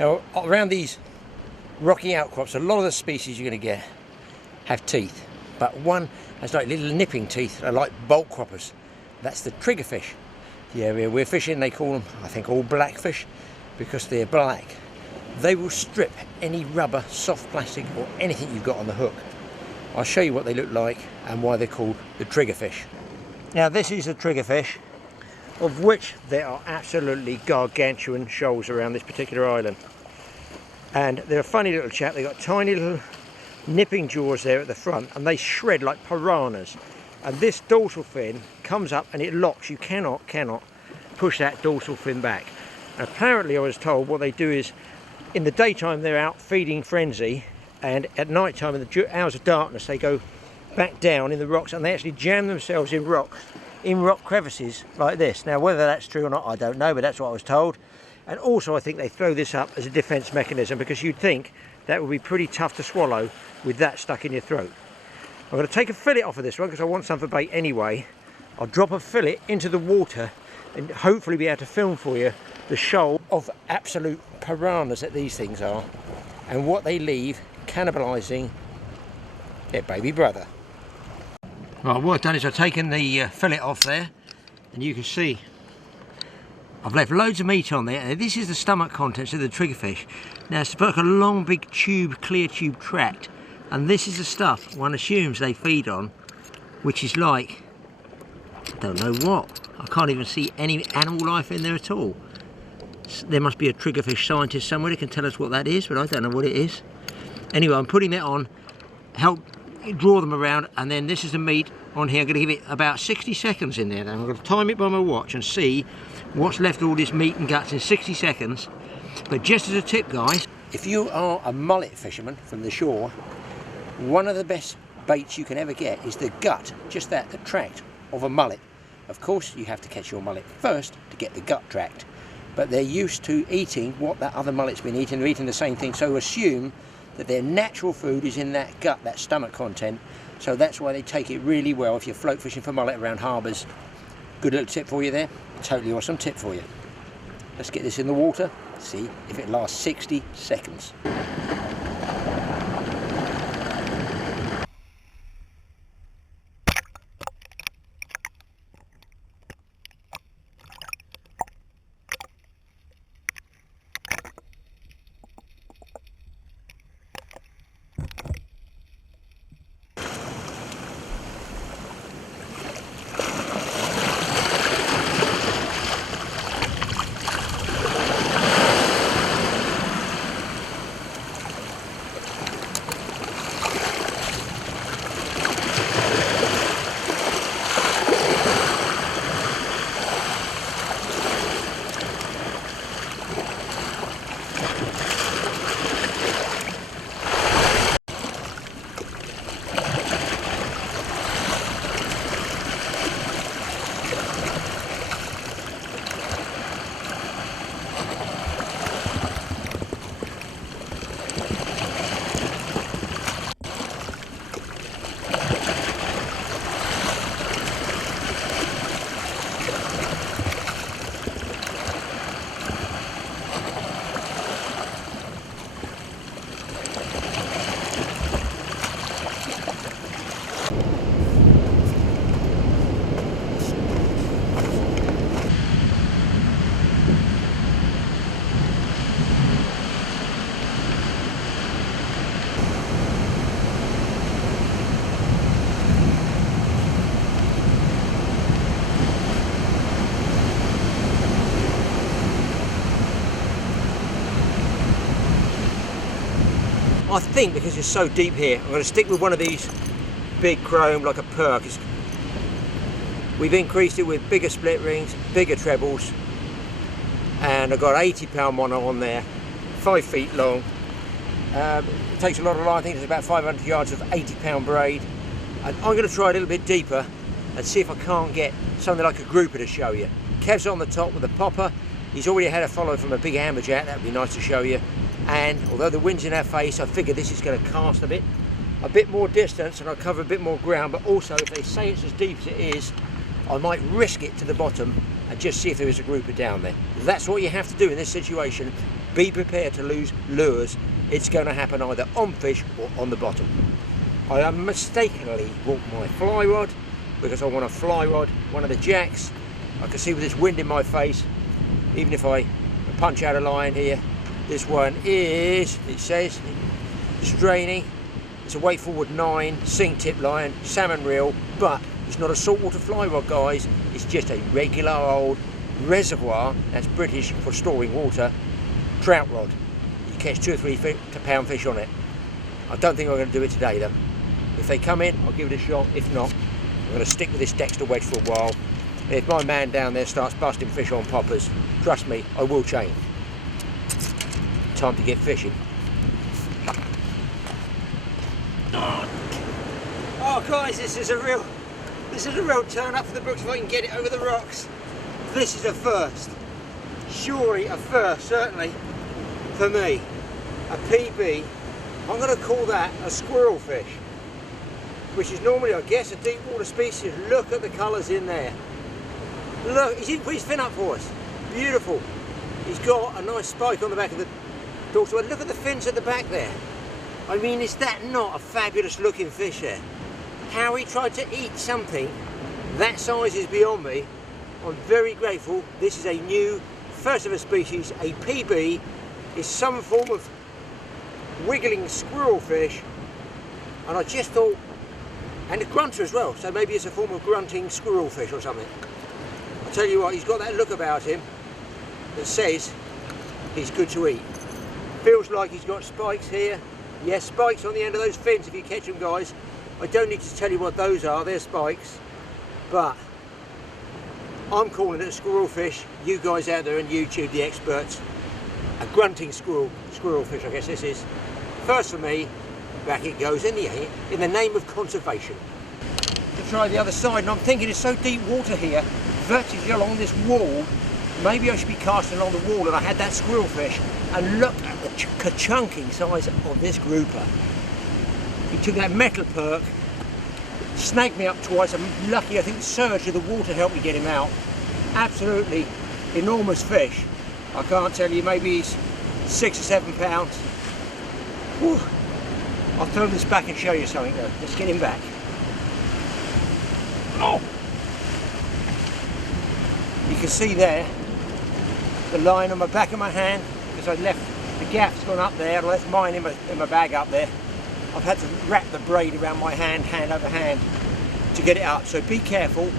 Now, around these rocky outcrops, a lot of the species you're going to get have teeth, but one has like little nipping teeth that are like bolt croppers. That's the triggerfish. The area we're fishing, they call them, I think, all blackfish because they're black. They will strip any rubber, soft plastic or anything you've got on the hook. I'll show you what they look like and why they're called the triggerfish. Now this is a triggerfish, of which there are absolutely gargantuan shoals around this particular island. And they're a funny little chap. They've got tiny little nipping jaws there at the front and they shred like piranhas. And this dorsal fin comes up and it locks. You cannot push that dorsal fin back. And apparently I was told what they do is in the daytime they're out feeding frenzy, and at night time in the hours of darkness they go back down in the rocks and they actually jam themselves in rock crevices like this. Now whether that's true or not I don't know, but that's what I was told. And also I think they throw this up as a defence mechanism because you'd think that would be pretty tough to swallow with that stuck in your throat. I'm going to take a fillet off of this one because I want some for bait anyway. I'll drop a fillet into the water and hopefully be able to film for you the shoal of absolute piranhas that these things are and what they leave cannibalising their baby brother. Right, what I've done is I've taken the fillet off there and you can see I've left loads of meat on there. This is the stomach contents of the triggerfish. Now it's like a long big tube, clear tube tract, and this is the stuff one assumes they feed on, which is like, I don't know what. I can't even see any animal life in there at all. There must be a triggerfish scientist somewhere that can tell us what that is, but I don't know what it is. Anyway, I'm putting that on, help draw them around, and then this is the meat on here. I'm going to give it about 60 seconds in there. Then I'm going to time it by my watch and see what's left of all this meat and guts in 60 seconds. But just as a tip, guys, if you are a mullet fisherman from the shore, one of the best baits you can ever get is the gut, just that, the tract of a mullet. Of course you have to catch your mullet first to get the gut tract, but they're used to eating what that other mullet's been eating. They're eating the same thing, so assume that their natural food is in that gut, that stomach content. So that's why they take it really well if you're float fishing for mullet around harbours. Good little tip for you there, totally awesome tip for you. Let's get this in the water, see if it lasts 60 seconds. I think because it's so deep here, I'm going to stick with one of these big chrome, like a perk. We've increased it with bigger split rings, bigger trebles, and I've got an 80-pound one on there, 5 feet long. It takes a lot of line. I think it's about 500 yards of 80-pound braid. And I'm going to try a little bit deeper and see if I can't get something like a grouper to show you. Kev's on the top with a popper. He's already had a follow from a big amberjack. That would be nice to show you. And although the wind's in our face, I figure this is going to cast a bit more distance, and I'll cover a bit more ground. But also, if they say it's as deep as it is, I might risk it to the bottom and just see if there is a grouper down there. That's what you have to do in this situation. be prepared to lose lures. It's going to happen either on fish or on the bottom. I mistakenly bought my fly rod because I want a fly rod, one of the jacks. I can see with this wind in my face, even if I punch out a line here, this one is, it says, straining. It's a weight forward 9 sink tip line, salmon reel, but it's not a saltwater fly rod, guys. It's just a regular old reservoir, that's British for storing water, trout rod. You catch 2 or 3 pound fish on it. I don't think I'm going to do it today though. If they come in, I'll give it a shot. If not, I'm going to stick with this Dexter wedge for a while. And if my man down there starts busting fish on poppers, trust me, I will change. Time to get fishing. Oh guys, this is a real turn up for the brooks if I can get it over the rocks. This is a first. Surely a first, certainly for me. A PB. I'm going to call that a squirrel fish, which is normally, I guess, a deep water species. Look at the colours in there. Look, he's even put his fin up for us. Beautiful. He's got a nice spike on the back of the dorsal. Look at the fins at the back there. I mean, is that not a fabulous looking fish there? How he tried to eat something that size is beyond me. I'm very grateful. This is a new, first of a species, a PB. Is some form of wiggling squirrel fish. And I just thought, and a grunter as well, so maybe it's a form of grunting squirrel fish or something. I'll tell you what, he's got that look about him that says he's good to eat. Feels like he's got spikes here. Yes, spikes on the end of those fins if you catch them, guys. I don't need to tell you what those are, they're spikes. But I'm calling it a squirrel fish. You guys out there on YouTube, the experts. A grunting squirrel fish, I guess this is. First for me, back it goes in the name of conservation. To try the other side, and I'm thinking it's so deep water here, vertically along this wall, maybe I should be casting along the wall, and I had that squirrel fish, and look at the chunking size of this grouper. He took that metal perk, snagged me up twice. I'm lucky, I think the surge of the water helped me get him out. Absolutely enormous fish. I can't tell you, maybe he's 6 or 7 pounds. Whew. I'll throw this back and show you something though. Let's get him back. Oh! You can see there the line on the back of my hand, because I left the gaff's gone up there. I left mine in my bag up there. I've had to wrap the braid around my hand, hand over hand, to get it up. So be careful,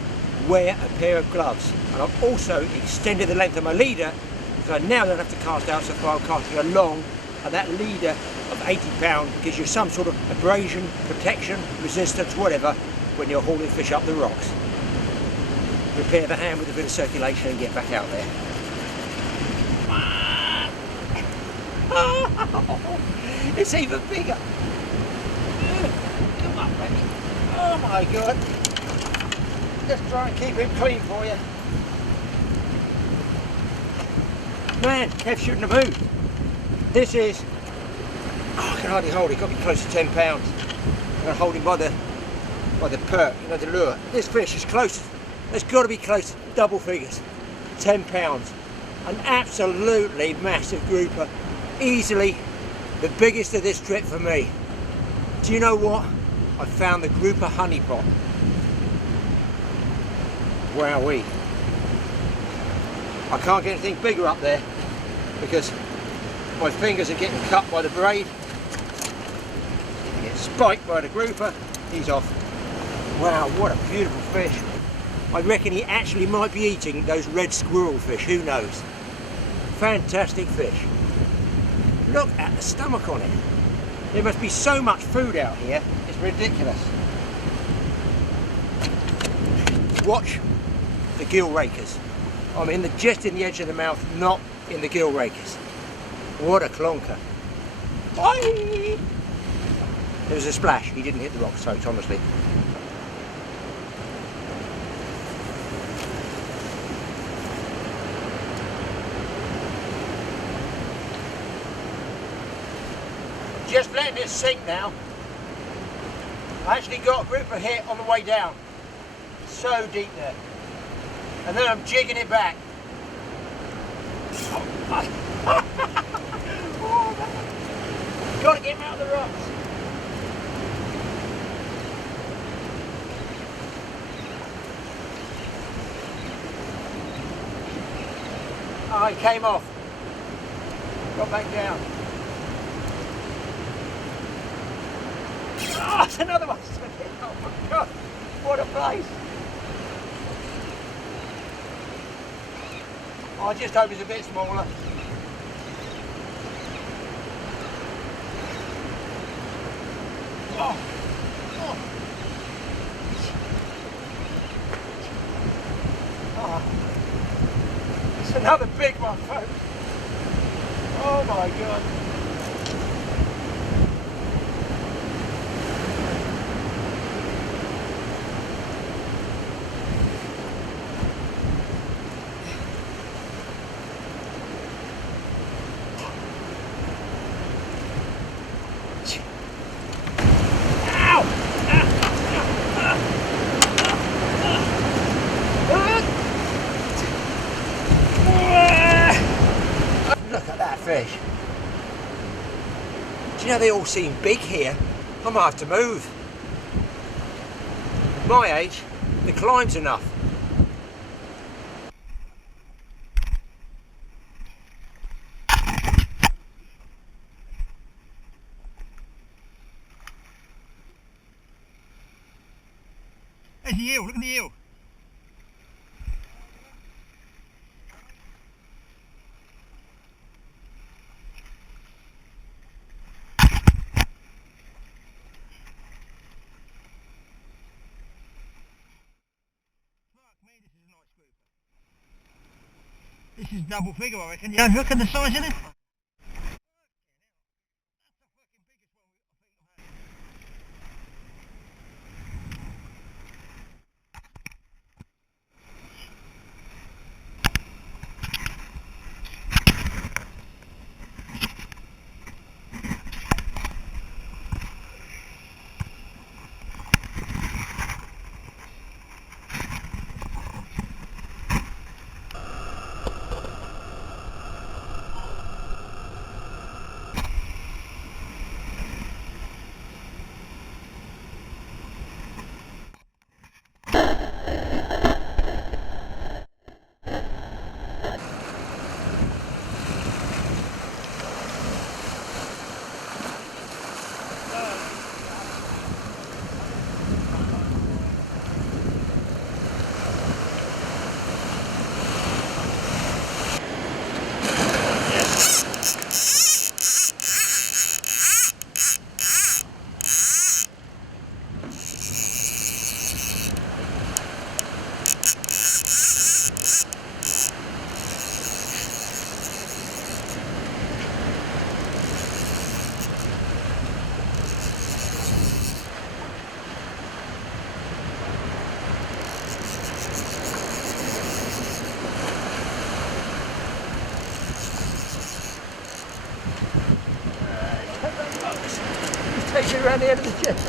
wear a pair of gloves. And I've also extended the length of my leader, because I now don't have to cast out so far. I'm casting along, and that leader of 80 pound gives you some sort of abrasion, protection, resistance, whatever, when you're hauling fish up the rocks. Repair the hand with a bit of circulation and get back out there. It's even bigger. Come on, baby. Oh my God. Just try and keep him clean for you. Man, Kev shouldn't have moved. This is, oh, I can hardly hold it. Got to be close to 10 pounds. I'm going to hold him by the perk, you know, the lure. This fish is close. It's got to be close to double figures. 10 pounds. An absolutely massive grouper. Easily the biggest of this trip for me. Do you know what? I found the grouper honeypot. Wowee. I can't get anything bigger up there because my fingers are getting cut by the braid. Get spiked by the grouper. He's off. Wow, what a beautiful fish. I reckon he actually might be eating those red squirrel fish, who knows. Fantastic fish. Look at the stomach on it. There must be so much food out here, it's ridiculous. Watch the gill rakers. I'm just in the edge of the mouth, not in the gill rakers. What a clonker. Boing! There was a splash, he didn't hit the rocks, folks, honestly. Just letting this sink now. I actually got a grouper hit on the way down. So deep there. And then I'm jigging it back. Got to get him out of the rocks. Oh, he came off. Got back down. Oh, it's another one. Oh my God, what a place. Oh, I just hope it's a bit smaller. Oh. Oh. Oh. It's another big one, folks. Oh my God. Look at that fish. Do you know they all seem big here? I might have to move. My age, the climb's enough. There's the eel, look at the eel. This is double figure, I reckon. Yeah, look at the size of it. Takes you around the end of the jetty.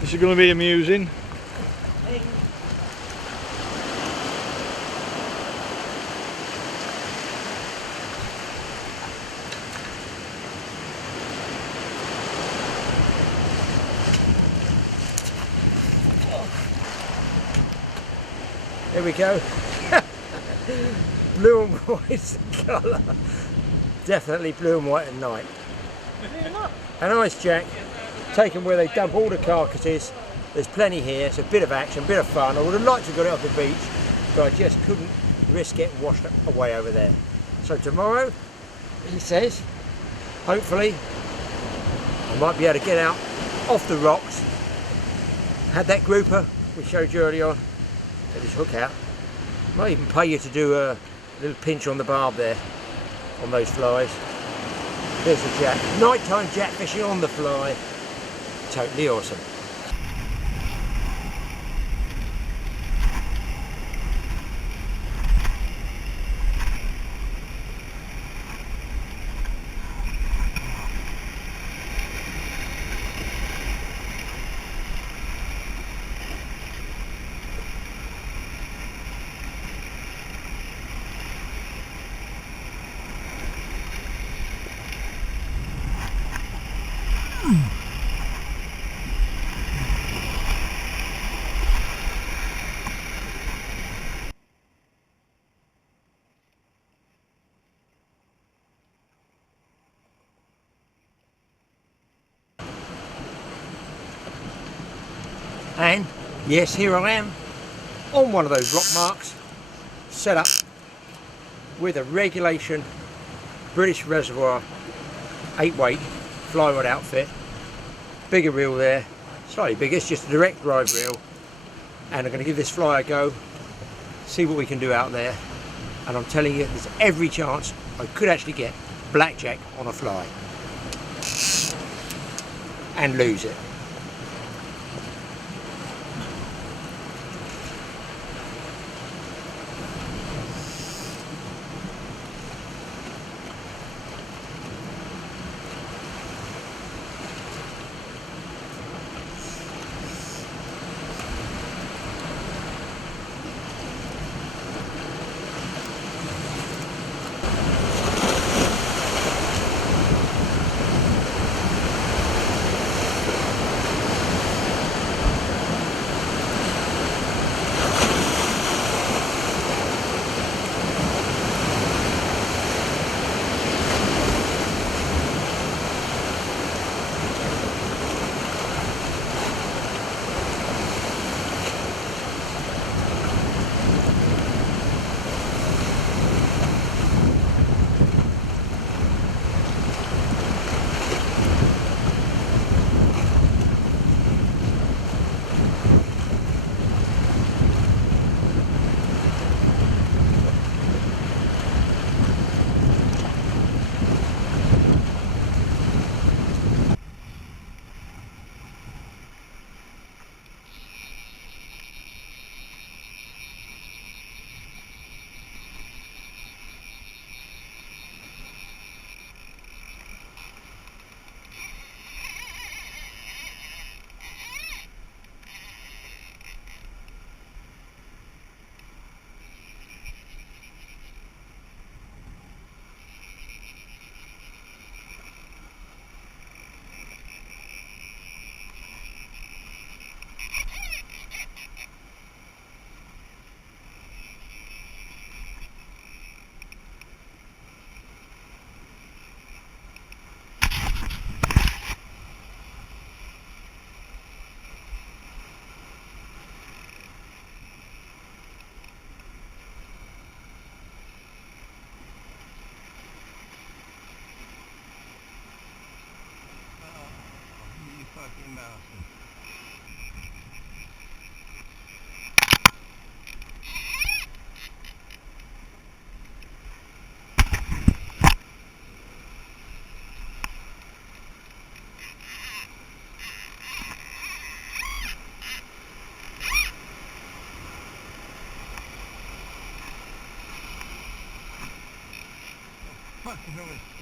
This is going to be amusing. Here we go. Blue and white colour. Definitely blue and white at night. A nice jack, taken where they dump all the carcasses. There's plenty here, it's a bit of action, a bit of fun. I would have liked to have got it off the beach, but I just couldn't risk getting washed away over there. So tomorrow, he says, hopefully, I might be able to get out off the rocks. Had that grouper we showed you earlier on. Let this hook out. Might even pay you to do a little pinch on the barb there on those flies. There's the jack. Nighttime jack fishing on the fly. Totally awesome. And yes, here I am on one of those rock marks, set up with a regulation British reservoir 8-weight fly rod outfit, bigger reel there, slightly bigger, it's just a direct drive reel, and I'm going to give this fly a go, see what we can do out there. And I'm telling you, there's every chance I could actually get blackjack on a fly and lose it. fucking bastard. Fucking over.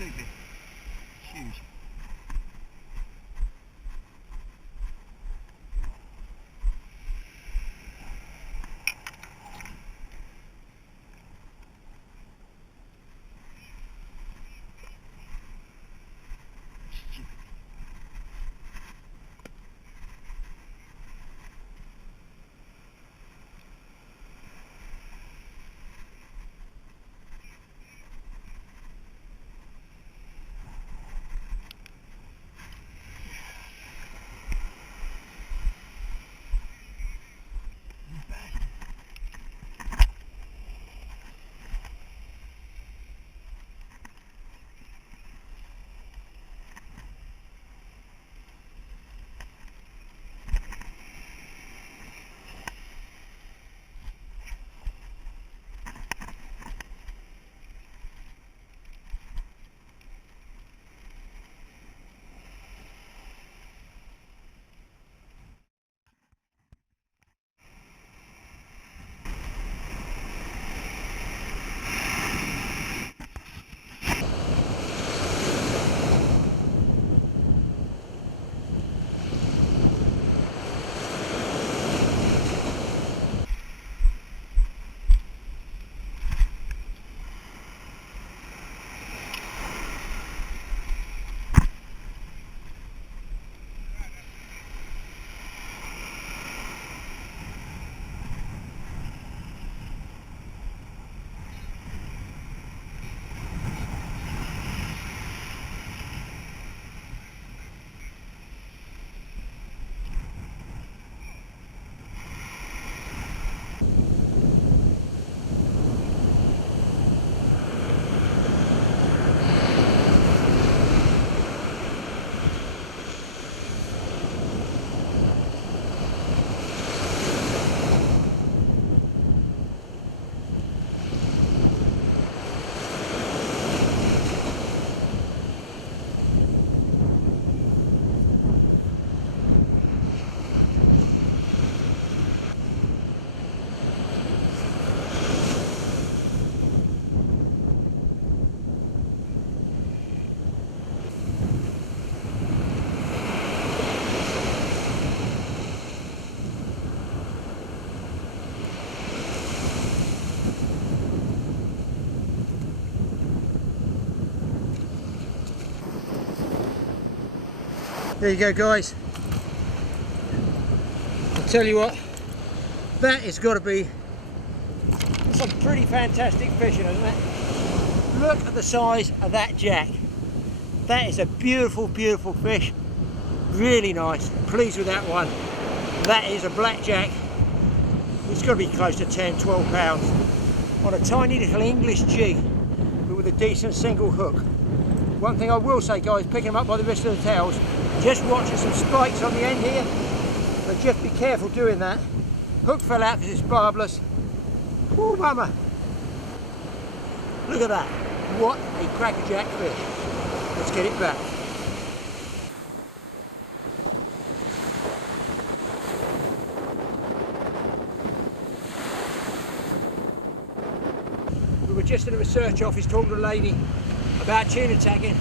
stupid. Huge. There you go, guys. I'll tell you what, that has got to be some pretty fantastic fishing, isn't it? Look at the size of that jack. That is a beautiful, beautiful fish. Really nice. Pleased with that one. That is a blackjack. It's got to be close to 10, 12 pounds on a tiny little English jig, but with a decent single hook. One thing I will say, guys, picking them up by the wrist of the tails, just watching some spikes on the end here, but just be careful doing that. Hook fell out because it's barbless. Oh, mama. Look at that. What a crackerjack fish. Let's get it back. We were just in a research office talking to a lady about tuna tagging.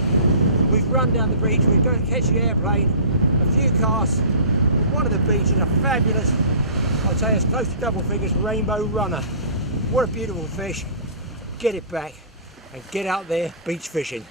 We've run down the beach, we're going to catch the airplane, a few casts, and one of the beaches, a fabulous, I'd say it's close to double figures, rainbow runner. What a beautiful fish. Get it back and get out there beach fishing.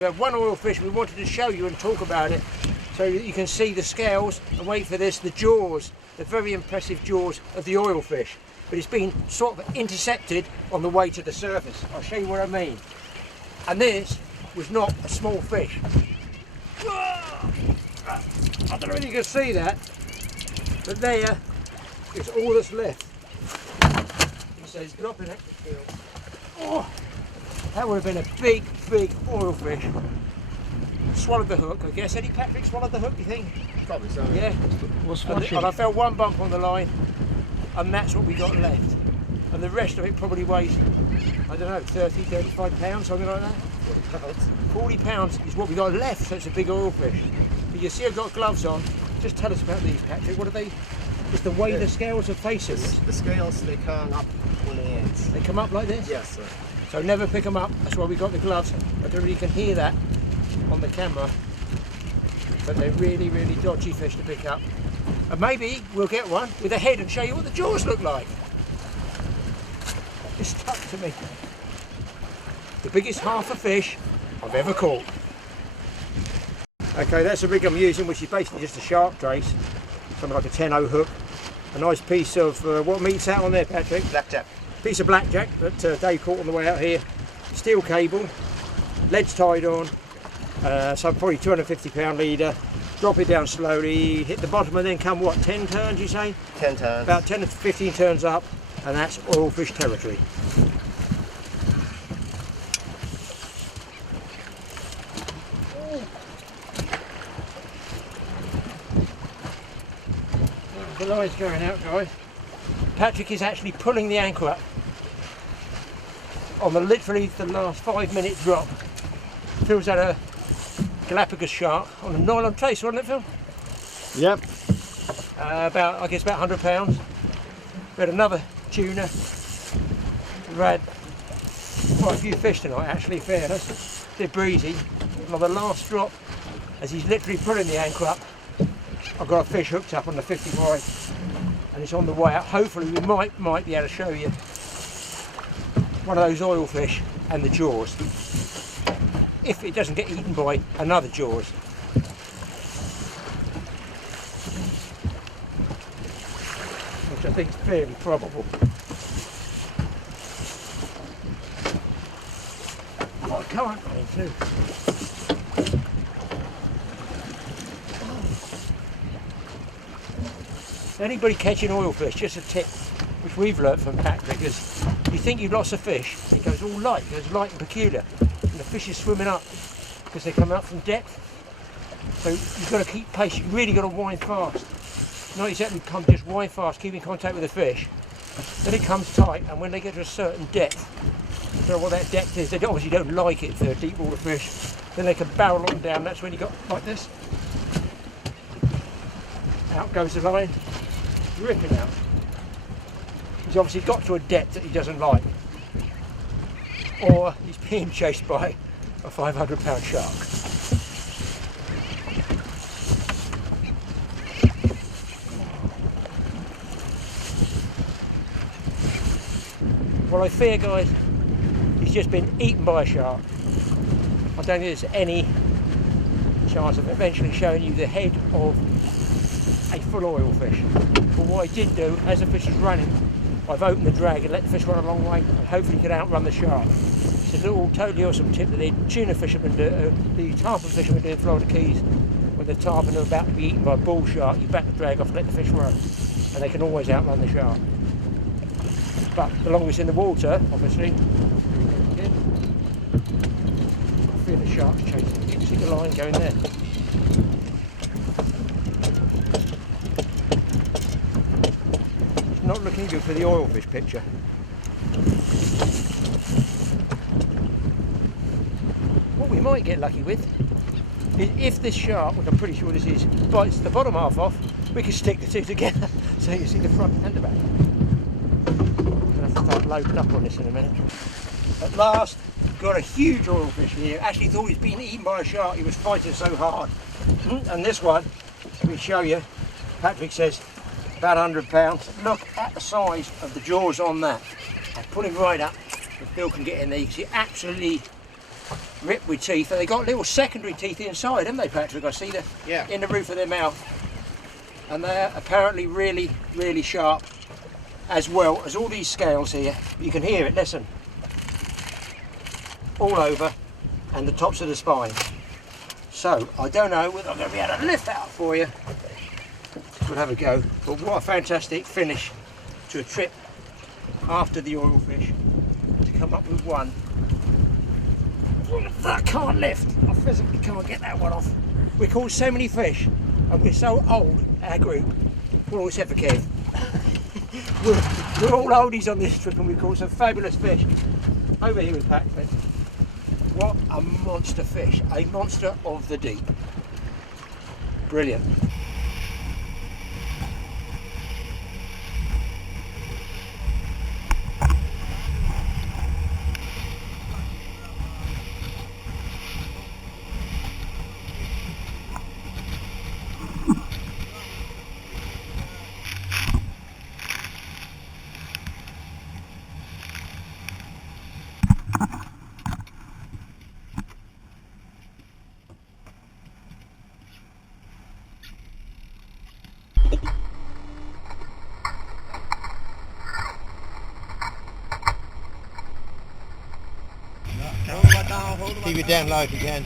We have one oilfish and we wanted to show you and talk about it so that you can see the scales and wait for this, the jaws, the very impressive jaws of the oilfish. But it's been sort of intercepted on the way to the surface. I'll show you what I mean. And this was not a small fish. I don't know if you can see that, but there is all that's left. He says dropping at the field. Oh, that would have been a big, big oilfish. Swallowed the hook, I guess. Eddie Patrick swallowed the hook, you think? Probably so. Yeah. What's And flashing? I felt one bump on the line, and that's what we got left. And the rest of it probably weighs, I don't know, 30, 35 pounds, something like that. 40 pounds is what we got left, so it's a big oilfish. But you see I've got gloves on. Just tell us about these, Patrick. What are they? It's the way the scales are facing us. The scales, they come up on the ends. They come up like this? Yes, sir. So never pick them up. That's why we got the gloves. I don't know if you can hear that on the camera. But they're really, really dodgy fish to pick up. And maybe we'll get one with a head and show you what the jaws look like. Just stuck to me. The biggest half a fish I've ever caught. Okay, that's the rig I'm using, which is basically just a shark trace. Something like a 10-0 hook. A nice piece of, what meat's that on there, Patrick? Blackjack. Piece of blackjack that Dave caught on the way out here. Steel cable, lead's tied on, so probably 250 pound leader. Drop it down slowly, hit the bottom and then come what, 10 turns you say? 10 turns. About 10 to 15 turns up, and that's oilfish territory. The line's going out, guys. Patrick is actually pulling the anchor up on literally the last 5-minute drop. Phil's had a Galapagos shark on a nylon trace, wasn't it, Phil? Yep. I guess about 100 pounds. We had another tuna. We've had quite a few fish tonight, actually, in fairness. They're breezy. And on the last drop, as he's literally pulling the anchor up, I've got a fish hooked up on the 50 wide, and it's on the way out. Hopefully we might be able to show you one of those oil fish and the jaws, if it doesn't get eaten by another jaws. Which I think is fairly probable. Oh, come on, too. Anybody catching oilfish, just a tip which we've learnt from Patrick is you think you've lost a fish, it goes all light, it goes light and peculiar, and the fish is swimming up because they come up from depth. So you've got to keep pace, you've really got to wind fast. Not exactly just wind fast, keep in contact with the fish. Then it comes tight, and when they get to a certain depth, I don't know what that depth is, they obviously don't like it if they're deep water fish, then they can barrel on down. That's when you got like this. Out goes the line. Ripping out. He's obviously got to a depth that he doesn't like, or he's being chased by a 500 pound shark. Well, I fear, guys, he's just been eaten by a shark. I don't think there's any chance of eventually showing you the head of a full oil fish. But what I did do, as the fish was running, I've opened the drag and let the fish run a long way, and hopefully could outrun the shark. It's a little totally awesome tip that the tuna fishermen do, the tarpon fishermen do in Florida Keys. When the tarpon are about to be eaten by a bull shark, you back the drag off and let the fish run, and they can always outrun the shark. But the longer it's in the water, obviously, I feel the shark's chasing. You can see the line going there. Not looking good for the oilfish picture. What we might get lucky with is if this shark, which I'm pretty sure this is, bites the bottom half off, we can stick the two together so you can see the front and the back. I'm going to have to start loading up on this in a minute. At last, got a huge oilfish here. Actually thought he'd been eaten by a shark, he was fighting so hard. And this one, let me show you, Patrick says, about 100 pounds. Look at the size of the jaws on that. I'll put him right up so Phil can get in there. You can see absolutely ripped with teeth, and they got little secondary teeth inside, haven't they, Patrick? I see in the roof of their mouth, and they're apparently really, really sharp, as well as all these scales here. You can hear it. Listen, all over, and the tops of the spine. So I don't know whether I'm going to be able to lift that up for you. We'll have a go. But what a fantastic finish to a trip after the oilfish, to come up with one that I can't lift. I physically can't get that one off. We caught so many fish, and we're so old, our group, well, except for Kev. we're all oldies on this trip, and we caught some fabulous fish. Over here with Patrick. What a monster fish, a monster of the deep. Brilliant. Keep it down low if you can.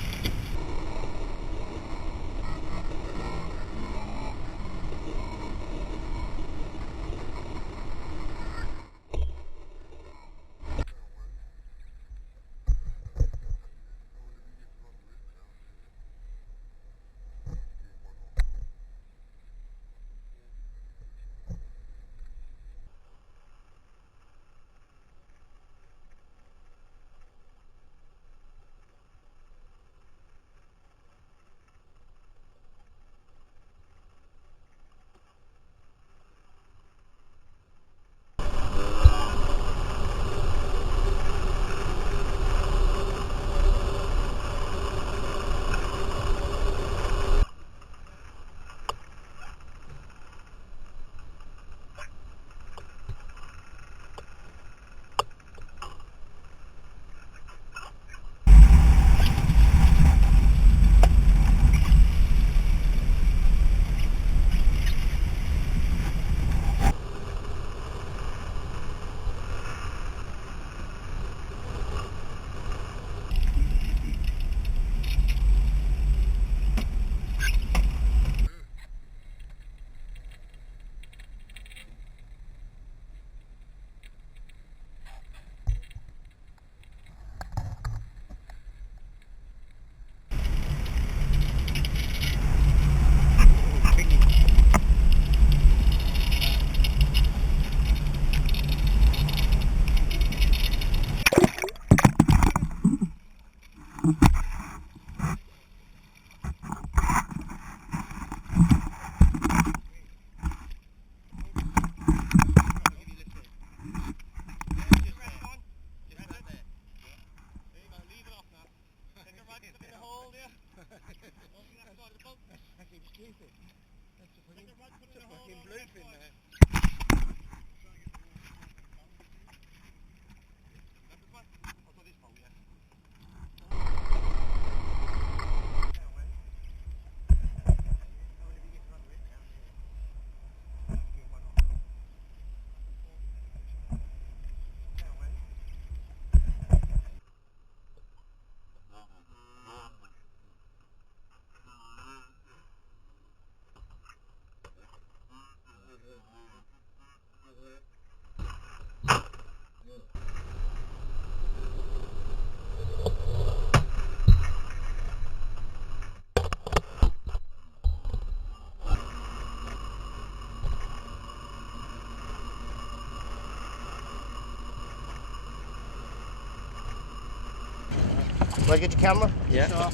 Do I get your camera? Yeah.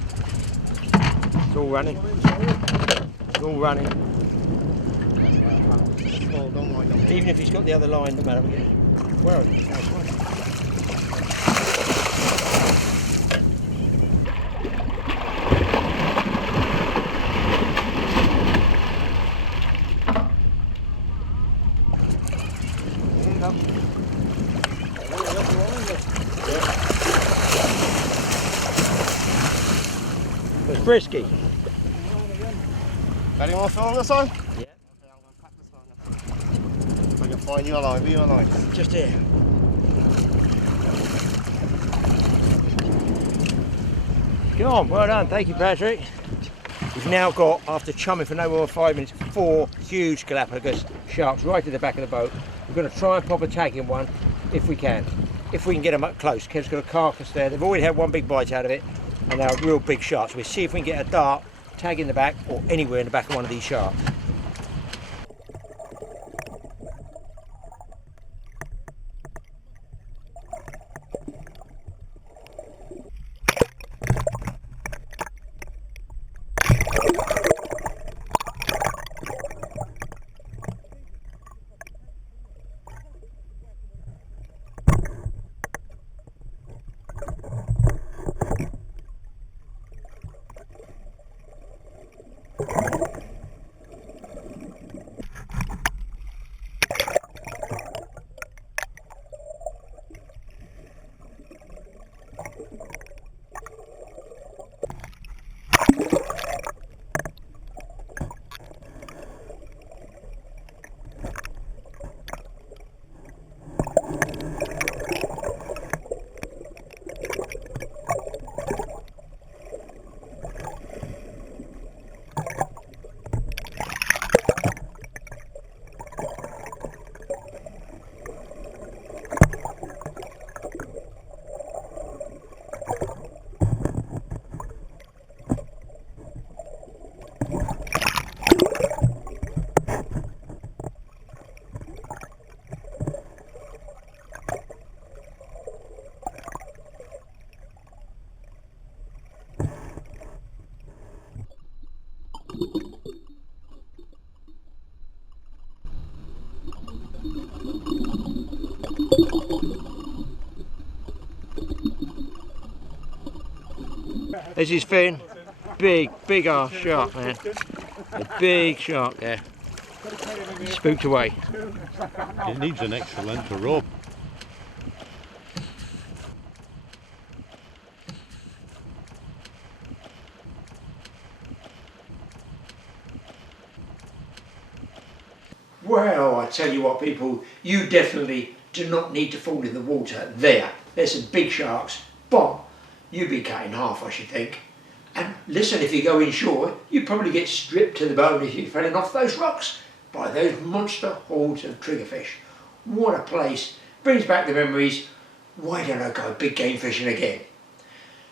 It's all running. It's all running. Even if he's got the other line, no matter. Where are you? Nice one. frisky. Any more film this one? Yeah. Okay, I'm going to cut this one. If I can find you alive, be alive. Just here. Come on, well done, thank you Patrick. We've now got, after chumming for no more than 5 minutes, 4 huge Galapagos sharks right at the back of the boat. We're going to try and pop a tag in one if we can. If we can get them up close. Kev's got a carcass there. They've already had one big bite out of it and they're real big sharks. We'll see if we can get a dart, tag in the back or anywhere in the back of one of these sharks. This is Finn. Big ass shark, man. A big shark there. Spooked away. It needs an extra length of rope. Well, I tell you what people, you definitely do not need to fall in the water there. There's some big sharks. Bomb. You'd be cut in half, I should think. And listen, if you go inshore, you'd probably get stripped to the bone if you're falling off those rocks by those monster hordes of triggerfish. What a place. Brings back the memories. Why don't I go big game fishing again?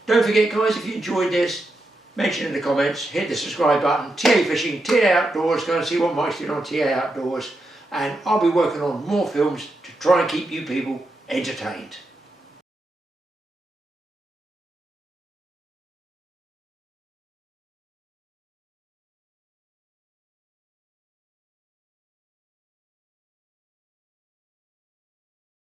Don't forget guys, if you enjoyed this, mention in the comments, hit the subscribe button. TA Fishing, TA Outdoors, go and see what Mike's doing on TA Outdoors. And I'll be working on more films to try and keep you people entertained.